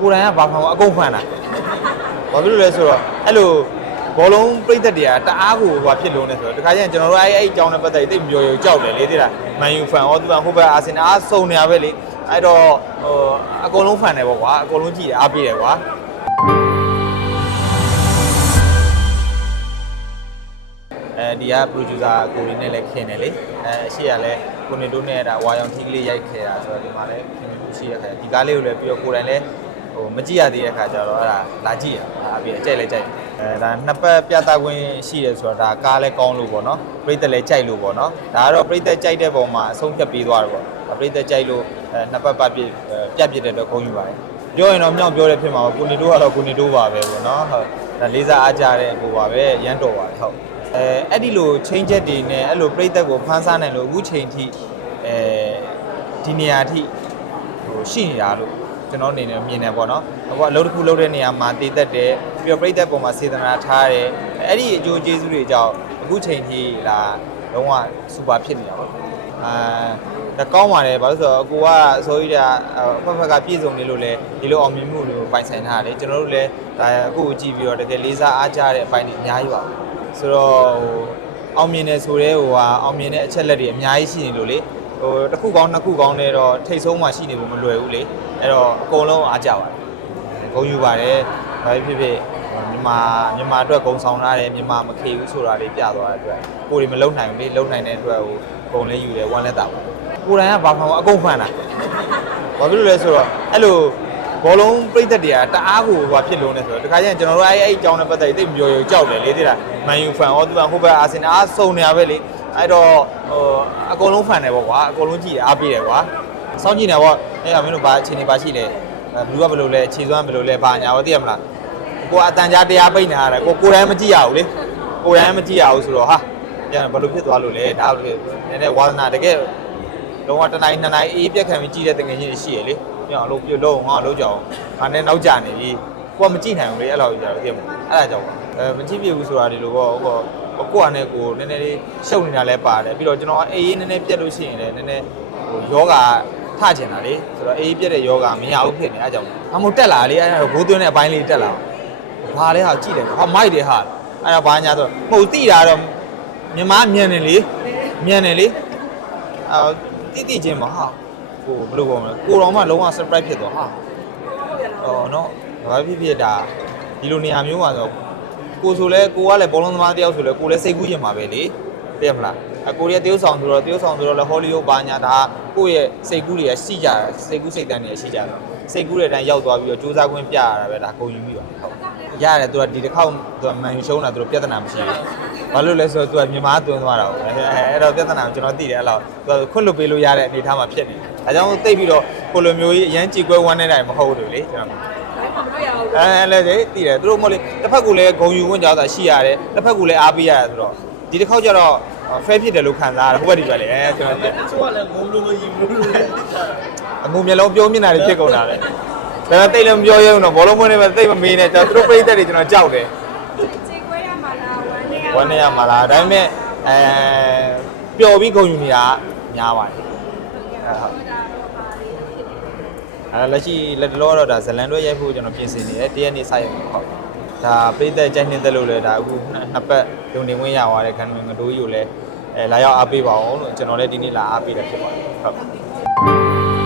ကိုယ်တိုင်ကဘာဖန်အကုန်ဖန်တာဘာဖြစ်လို့လဲဆိုတော့အဲ့လိုဘောလုံးပြိသက်တွေကတအားကိုဟိုဖြစ်လုံးနေဆိုတော့တခါကျရင်ကျွန်တော်တို့အဲ့အဲ့အကြောင်းနဲ့ပတ်သက်ပြီးသိပ်မပြောရဘူးကြောက်တယ်လေသိလားမန်ယူဖန်ဟောသူကဟိုဘက်အာဆင်နယ်အားစုံနေရပဲလေအဲ့တော့ဟိုအကုန်လုံးဖန်တယ်ပေါ့ကွာအကုန်လုံးကြည့်တယ်အားပေးတယ်ကွာအဲဒီက producer ကိုရင်းနဲ့လည်းခင်တယ်လေအဲအရှိရလဲကိုနေတို့နဲ့ဒါဝါရောင်ထီးကလေးရိုက်ခဲ့တာဆိုတော့ဒီမှာလည်းခင်ဗျရှိရခါဒီကားလေးကိုလည်းပြီးတော့ကိုယ်တိုင်လည်း ဟိုမကြည့်ရသေးတဲ့ခါကျတော့အဲ့ဒါလာကြည့်ရအပြီးအကြိုက်လည်းကြိုက်အဲဒါနှစ်ပတ်ပြသခွင့်ရှိတယ်ဆိုတော့ဒါကားလည်းကောင်းလို့ပေါ့နော်ပြိသက်လည်းကြိုက်လို့ပေါ့နော်ဒါကတော့ပြိသက်ကြိုက်တဲ့ပုံမှာအဆုံးဖြတ်ပေးသွားတယ်ပေါ့ပြိသက်ကြိုက်လို့အဲနှစ်ပတ်ပတ်ပြည့်ပြတ်ပြစ်တဲ့တော့ဂုဏ်ယူပါတယ်ပြောရင်တော့မြောက်ပြောတဲ့ဖြစ်မှာပေါ့ကိုနေတို့ကတော့ကိုနေတို့ပါပဲပေါ့နော်ဟုတ်ဒါလေးစားအားကြတဲ့ဟိုပါပဲရမ်းတော်ပါတယ်ဟုတ်အဲအဲ့ဒီလိုချင်းချက်တွေနဲ့အဲ့လိုပြိသက်ကိုဖန်ဆားနိုင်လို့အခုချိန်ထိအဲဒီနေရာထိဟိုရှိနေတာလို့ ကျွန်တော်အနေနဲ့မြင်တယ်ပေါ့နော်အခုအလုပ်တစ်ခုလုပ်တဲ့နေရာမှာတည်သက်တယ်ပြီးတော့ပြိသက်ပုံမှာစေတနာထားတယ်အဲ့ဒီအကျိုးကျေးဇူးတွေကြောင့်အခုချိန်ထိလာလုံးဝစူပါဖြစ်နေတာပေါ့အာဒါကောင်းပါတယ်ဘာလို့ဆိုတော့အကူကအစိုးရကအဖက်ဖက်ကပြည့်စုံနေလို့လေဒီလိုအောင်မြင်မှုတွေကိုပိုင်ဆိုင်ထားတယ်ကျွန်တော်တို့လည်းဒါအခုကိုကြည့်ပြီးတော့တကယ်လေးစားအားကြတဲ့အပိုင်းတွေအများကြီးပါပဲဆိုတော့ဟိုအောင်မြင်တယ်ဆိုတဲ့ဟိုဟာအောင်မြင်တဲ့အချက်လက်တွေအများကြီးရှိနေလို့လေဟိုတစ်ခုကောင်းနှစ်ခုကောင်းနေတော့ထိတ်ဆုံးမှရှိနေဖို့မလွယ်ဘူးလေ အဲ့တော့အကုန်လုံးအားကြပါတယ်ဂုဏ်ယူပါတယ်ဘာဖြစ်ဖြစ်မြန်မာမြန်မာအတွက်ဂုံဆောင်ထားတယ်မြန်မာမခေဘူးဆိုတာလေးပြသွားတဲ့အတွက်ကိုယ်တွေမလုံနိုင်ဘူးလေလုံနိုင်တဲ့အတွက်ဟိုဂုံလေးယူတယ်ဝမ်းလက်တာပါကိုယ်တိုင်ကဘာဖန်အကုန်ဖန်တာဘာဖြစ်လို့လဲဆိုတော့အဲ့လိုဘောလုံးပြိသက်တွေကတအားကိုဟိုဖြစ်လုံးနေဆိုတော့တခါကျရင်ကျွန်တော်တို့အဲ့အဲ့အကြောင်းနဲ့ပတ်သက်ပြီးသိပ်မပြောရဘူးကြောက်တယ်လေသိလားမန်ယူဖန်ဟောသူကဟိုဘက်အာဆင်နယ်အားစုံနေရပဲလေအဲ့တော့ဟိုအကုန်လုံးဖန်တယ်ပေါ့ကွာအကုန်လုံးကြည့်တယ်အားပေးတယ်ကွာ စောင့်ကြည့်နေပေါ့အဲ့ကမင်းတို့ဘာအချိန်နေပါရှိလဲဘလူးကဘယ်လိုလဲခြေစွမ်းဘယ်လိုလဲဘာညာရောသိရမလားကိုအတန်ကြားတရားပိတ်နေရတယ်ကိုကိုယ်တိုင်မကြည့်ရဘူးလေကိုယ်တိုင်မကြည့်ရဘူးဆိုတော့ဟာပြန်ဘယ်လိုဖြစ်သွားလို့လဲဒါနည်းနည်းဝါသနာတကယ်လုံးဝတစ်နိုင်နှစ်နိုင်အေးပြက်ခံပြီးကြည့်တဲ့တငယ်ချင်းတွေရှိရလေပြောင်းလို့ပြုတ်လုံးငါလုံးကြအောင်ငါနဲ့နောက်ကျနေပြီကိုကမကြည့်နိုင်ဘူးလေအဲ့လိုကြာတော့သိမှာအဲ့ဒါကြောင့်ပါအဲမကြည့်ပြဘူးဆိုတာဒီလိုပေါ့ဟိုကိုကနဲ့ကိုနည်းနည်းလေးရှုပ်နေတာလဲပါတယ်ပြီးတော့ကျွန်တော်အေးအေးနည်းနည်းပြက်လို့ရှိရင်လည်းနည်းနည်းဟိုယောဂ ထကျင်တာလေဆိုတော့အေးအေးပြက်တဲ့ယောဂမရဘူးဖြစ်နေအဲ့ကြောင့်အမို့တက်လာလေအဲ့ဒါဘိုးသွင်းတဲ့အပိုင်းလေးတက်လာဘာလဲဟာကြည့်တယ်ဟာမိုက်တယ်ဟာအဲ့ဒါဘာညာဆိုမဟုတ်တိတာတော့မြန်မာမြန်နေလေမြန်နေလေအာတိတိချင်းပါဟာကိုဘယ်လိုပြောမလဲကိုတော်မှလုံးဝ surprise ဖြစ်သွားဟာဟောနော်ဘာဖြစ်ဖြစ်ဒါဒီလိုနေရာမျိုးပါဆိုကိုဆိုလဲကိုကလည်းဘောလုံးသမားတယောက်ဆိုလဲကိုလည်းစိတ်ကူးရင်ပါပဲလေသိရမလားအ ကိုရဲ့တရုပ်ဆောင်ဆိုတော့တရုပ်ဆောင်ဆိုတော့လဲဟောလီဝုဒ်ဘာညာဒါကိုယ့်ရဲ့စိတ်ကူးတွေကရှိကြတယ်စိတ်ကူးစိတ်တန်းတွေရှိကြတယ်စိတ်ကူးတဲ့အတိုင်းရောက်သွားပြီးတော့စူးစမ်းခွင့်ပြရတာပဲဒါကုန်ယူပြီးပါဟုတ်ရတယ်သူကဒီတစ်ခေါက်သူကမန်ယူရှုံးတာသူတို့ပြဿနာမရှိဘူးဘာလို့လဲဆိုတော့သူကမြန်မာသွင်းသွားတာဟုတ်အဲအဲ့တော့ပြဿနာကိုကျွန်တော်သိတယ်အဲ့လောက်သူကခွင့်လွတ်ပေးလို့ရတဲ့အနေအထားမှာဖြစ်နေတယ်ဒါကြောင့်သိပြီးတော့ကိုလိုမျိုးကြီးအရန်ကြည်ကွဲဝမ်းနေတဲ့မဟုတ်ဘူးလေကျွန်တော်အဲလည်းလေတည်တယ်သူတို့မဟုတ်လေတစ်ဖက်ကလည်းဂုံယူဝင်ကြတာရှိရတယ်တစ်ဖက်ကလည်းအားပေးရတယ်ဆိုတော့ဒီတစ်ခေါက်ကျတော့ fair ဖြစ်တယ်လို့ခံစားရတယ်ဟိုဘက်ဒီဘက်လေအဲကျွန်တော်ချိုးကလည်းငုံလို့မယူလို့လေအငုံမျိုးလုံးပြုံးမြင်တာတွေဖြစ်ကုန်တာလေဒါပေမဲ့တိတ်လည်းမပြောရဘူးတော့ဘောလုံးမွေးနေပဲတိတ်မမေးနဲ့ကျွန်တော်သူတို့ပြိတ္တတွေကျွန်တော်ကြောက်တယ်ခြေခွဲရမှာလားဝမ်းနေရဝမ်းနေရမှာလားဒါပေမဲ့အဲပျော်ပြီးဂုံယူနေတာများပါတယ်အဲဟုတ်အဲလက်ရှိလက်တလောတော့ဒါဇလန်တွဲရိုက်ဖို့ကျွန်တော်ပြင်ဆင်နေတယ်တရက်နေ့စရိုက်မှာဟုတ် ဒါပိတ်သက်ကြိုက်နေတဲ့လို့လဲဒါအခုနှစ်ပတ်လုံနေဝင်ရသွားတဲ့ခံဝင်ငတိုးကြီးကိုလည်းအဲလာရောက်အားပေးပါအောင်လို့ကျွန်တော်လည်းဒီနေ့လာအားပေးတယ်ဖြစ်ပါတယ်ဟုတ်